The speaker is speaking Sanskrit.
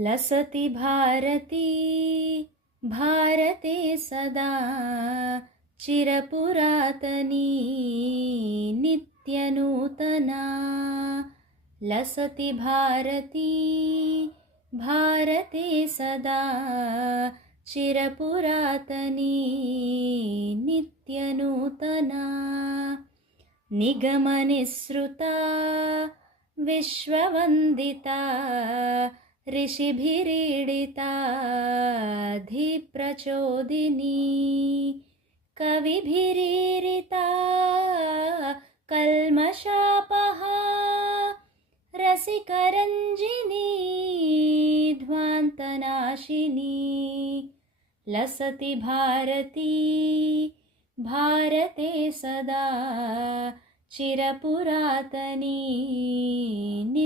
लसति भारती भारते सदा चिरपुरातनी नित्यनूतना। लसति भारती भारते सदा चिरपुरातनी नित्यनूतना। निगमनिसृता विश्ववन्दिता ऋषिभिरीडिता धिप्रचोदिनी। कविभिरीरिता कल्मषापहा रसिकरञ्जिनी ध्वान्तनाशिनी। लसति भारती भारते सदा चिरपुरातनी।